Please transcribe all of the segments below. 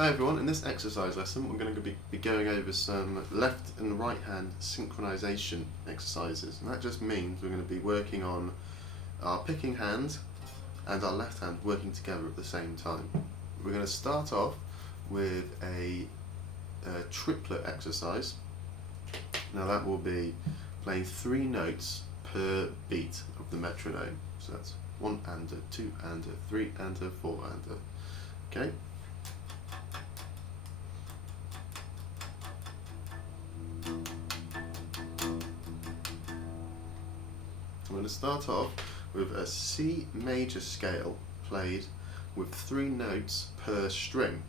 Hi everyone, in this exercise lesson we're going to be going over some left and right hand synchronisation exercises, and that just means we're going to be working on our picking hand and our left hand working together at the same time. We're going to start off with a triplet exercise. Now that will be playing 3 notes per beat of the metronome, so that's 1 and a, 2 and a, 3 and a, 4 and a. Okay? I'm going to start off with a C major scale played with 3 notes per string.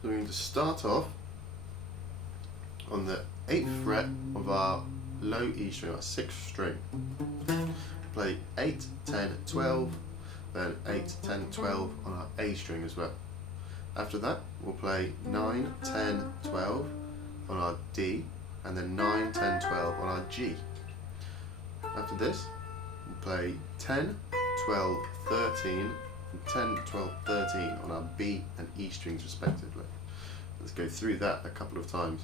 So we're going to start off on the 8th fret of our low E string, our 6th string. Play 8, 10, 12, then 8, 10, 12 on our A string as well. After that we'll play 9, 10, 12 on our D, and then 9, 10, 12 on our G. After this we'll play 10, 12, 13, and 10, 12, 13 on our B and E strings respectively. Let's go through that a couple of times.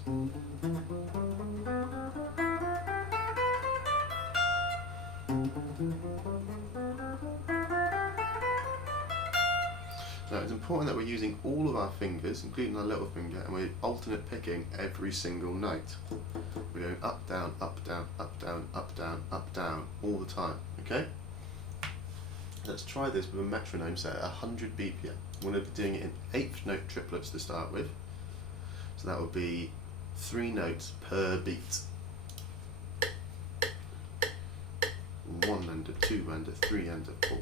Now it's important that we're using all of our fingers, including our little finger, and we're alternate picking every single note. We're going up, down, up, down, up, down, up, down, up, down, all the time, okay? Let's try this with a metronome set at 100 BPM. We're going to be doing it in 8th note triplets to start with. So that would be 3 notes per beat. 1 and a, 2 and a, 3 and a, 4.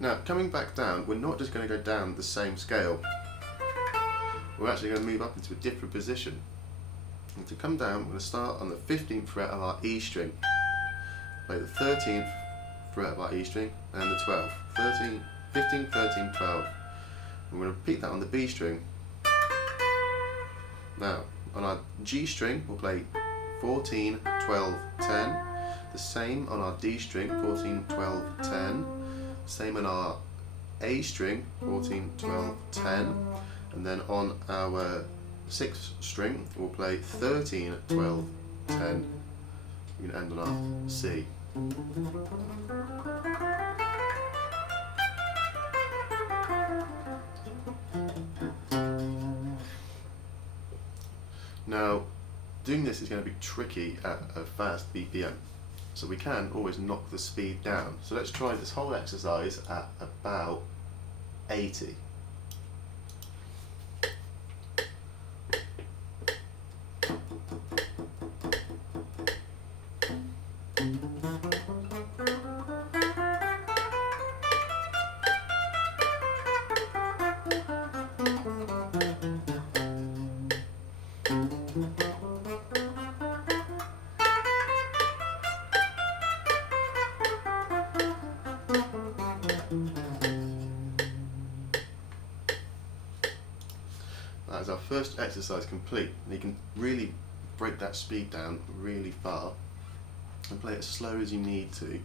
Now, coming back down, we're not just going to go down the same scale. We're actually going to move up into a different position. And to come down, we're going to start on the 15th fret of our E string. Play the 13th fret of our E string and the 12th. 13, 15, 13, 12. And we're going to repeat that on the B string. Now, on our G string, we'll play 14, 12, 10. The same on our D string, 14, 12, 10. Same on our A string, 14, 12, 10. And then on our 6th string, we'll play 13, 12, 10. We're going to end on our C. Now, doing this is going to be tricky at a fast BPM. So we can always knock the speed down. So let's try this whole exercise at about 80. That's our first exercise complete, and you can really break that speed down really far and play it as slow as you need to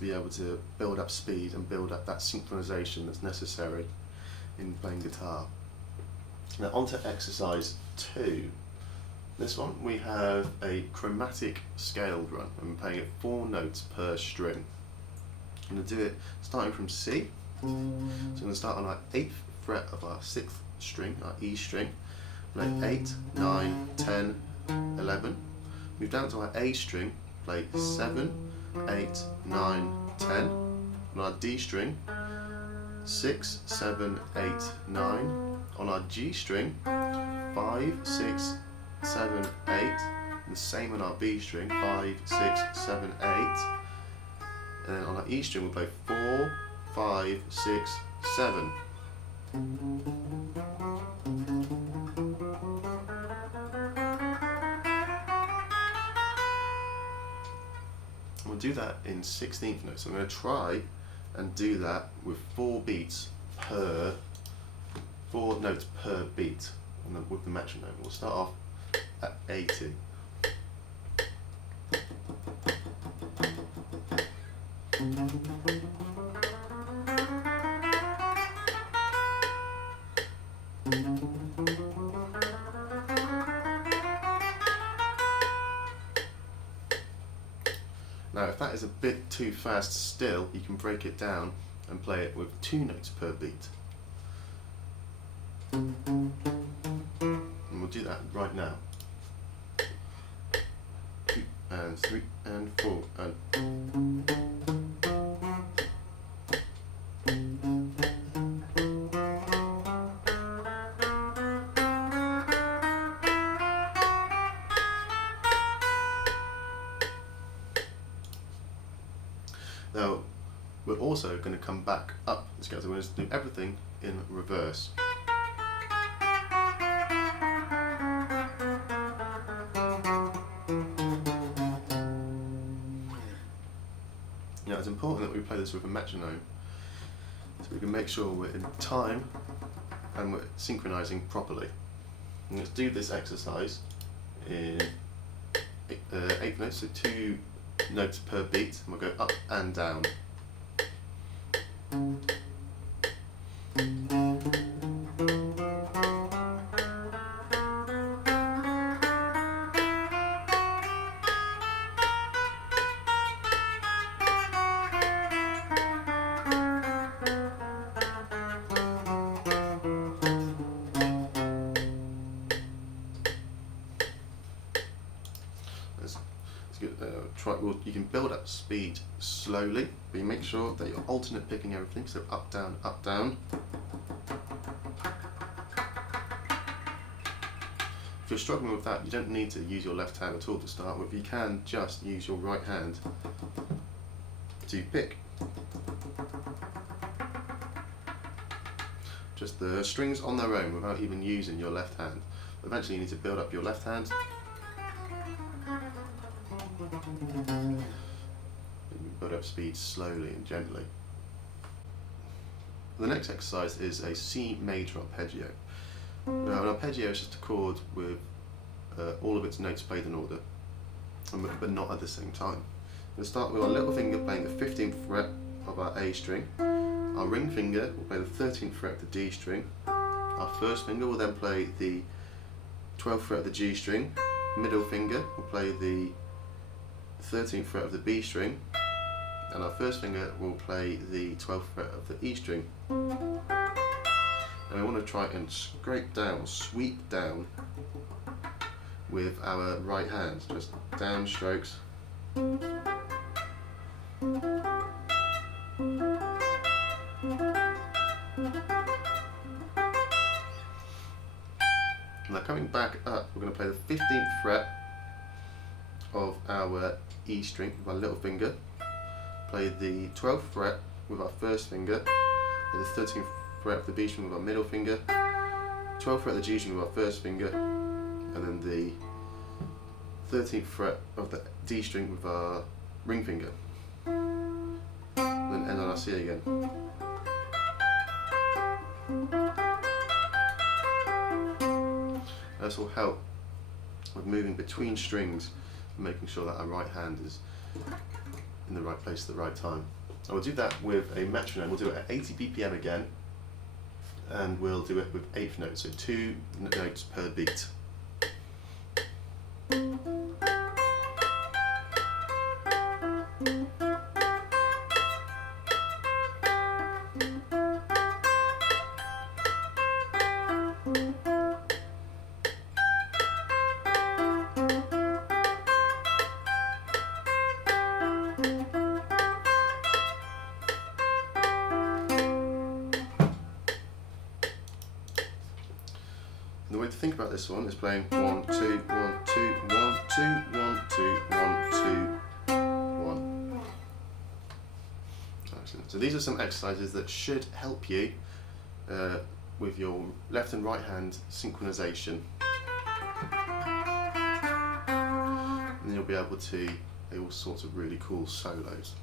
be able to build up speed and build up that synchronisation that's necessary in playing guitar. Now on to exercise 2. This one we have a chromatic scale run, and we're playing it 4 notes per string. I'm going to do it starting from C. So I'm going to start on our 8th fret of our 6th string, our E string, play 8, 9, 10, 11. Move down to our A string, play 7, 8, 9, 10. On our D string, 6, 7, 8, 9. On our G string, 5, 6, 7, 8. And the same on our B string, 5, 6, 7, 8. And then on our E string we'll play 4, 5, 6, 7. We'll do that in 16th notes. So I'm going to try and do that with 4 notes per beat with the metronome. We'll start off at 80. Now if that is a bit too fast still, you can break it down and play it with 2 notes per beat. And we'll do that right now. 2 and 3 and 4 and... Now, we're also going to come back up the scale, so we're going to do everything in reverse. Now, it's important that we play this with a metronome, so we can make sure we're in time and we're synchronizing properly. And let's do this exercise in 8 notes, so 2 notes per beat, and we'll go up and down. You can build up speed slowly, but you make sure that you're alternate picking everything, so up, down, up, down. If you're struggling with that, you don't need to use your left hand at all to start with. You can just use your right hand to pick. Just the strings on their own without even using your left hand. Eventually you need to build up your left hand. Build up speed slowly and gently. The next exercise is a C major arpeggio. Now an arpeggio is just a chord with all of its notes played in order, but not at the same time. We'll start with our little finger playing the 15th fret of our A string. Our ring finger will play the 13th fret of the D string. Our first finger will then play the 12th fret of the G string. Middle finger will play the 13th fret of the B string, and our first finger will play the 12th fret of the E string. And we want to try and scrape down, sweep down with our right hand, just down strokes. Now coming back up, we're going to play the 15th fret of our E string with our little finger, play the 12th fret with our first finger, play the 13th fret of the B string with our middle finger, 12th fret of the G string with our first finger, and then the 13th fret of the D string with our ring finger, and then end on our C again. This will help with moving between strings and making sure that our right hand is in the right place at the right time. And we'll do that with a metronome. We'll do it at 80 BPM again, and we'll do it with 8th notes, so 2 notes per beat. the way to think about this one is playing 1, 2, 1, 2, 1, 2, 1, 2, 1, 2, 1. Excellent. So these are some exercises that should help you with your left and right hand synchronisation. And you'll be able to play all sorts of really cool solos.